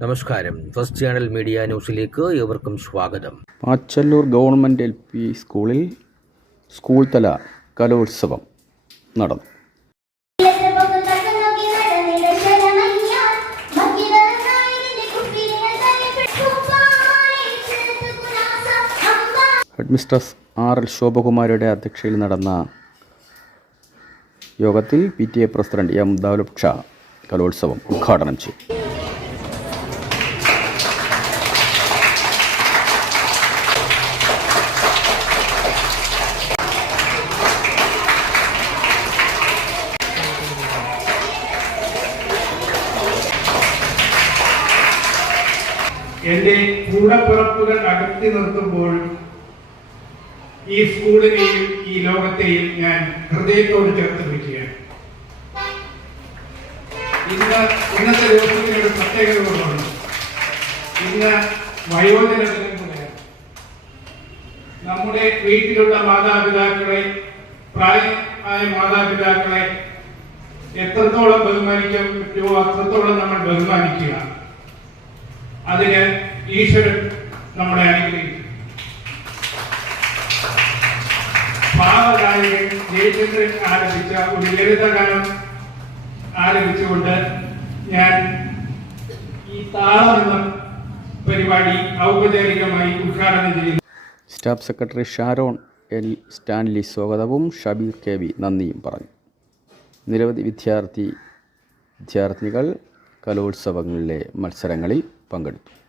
നമസ്കാരം. First channel media ന്യൂസിലേക്ക് ഏവർക്കും സ്വാഗതം. പാച്ചല്ലൂർ ഗവൺമെന്റ് എൽ പി സ്കൂളിൽ സ്കൂൾ തല കലോത്സവം നടന്നു. ഹെഡ് മിസ്ട്രസ് ആർ എൽ ശോഭകുമാരിയുടെ അധ്യക്ഷതയിൽ നടന്ന യോഗത്തിൽ P T A president M Daulath Shah കലോത്സവം ഉദ്ഘാടനം ചെയ്തു. എന്റെ കൂടപ്പിറപ്പുകൾ അകറ്റി നിർത്തുമ്പോൾ ഈ സ്കൂളിനെയും ഈ ലോകത്തെയും ഞാൻ ഹൃദയത്തോട് ചേർത്ത് പിടിക്കുകയാണ്. ഇന്ന് ഇന്നത്തെ ദിവസത്തിന് ഒരു പ്രത്യേകത കൊണ്ടുണ്ട് ഇന്ന് വയോജന ദിനം കൂടെയാണ്. നമ്മുടെ വീട്ടിലുള്ള മാതാപിതാക്കളെ പ്രായമായ മാതാപിതാക്കളെ എത്രത്തോളം ബഹുമാനിക്കാൻ പറ്റുമോ അത്രത്തോളം നമ്മൾ ബഹുമാനിക്കുക. അതിന് ഈശ്വരൻ നമ്മളെ അനുഗ്രഹിക്കും. ജയചന്ദ്രൻ ആരംഭിച്ച ഒരു ലളിതഗാനം ആരംഭിച്ചുകൊണ്ട് ഞാൻ ഈ താളം എന്ന പരിപാടി ഔപചാരികമായി ഉദ്ഘാടനം ചെയ്യുന്നു. Staff secretary Sharon L Stanley സ്വാഗതവും. ഷബീർ കെ. വി. നന്ദിയും പറഞ്ഞു. നിരവധി വിദ്യാർത്ഥി വിദ്യാർത്ഥികൾ കലോത്സവങ്ങളിലെ മത്സരങ്ങളിൽ பங்கெடுத்தோம்